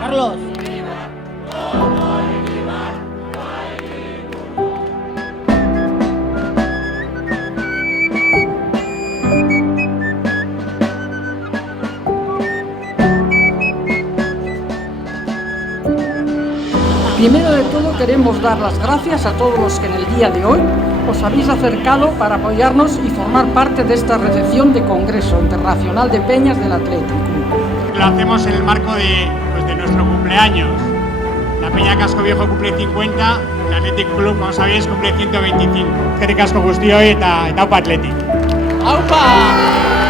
Carlos. Primero de todo queremos dar las gracias a todos los que en el día de hoy os habéis acercado para apoyarnos y formar parte de esta recepción de Congreso Internacional de Peñas del Athletic Club. Lo hacemos en el marco de nuestro cumpleaños. La Peña Casco Viejo cumple 50, el Athletic Club, como sabéis, cumple 125. Eskerrik asko guztioi eta Aupa Athletic. ¡Aupa!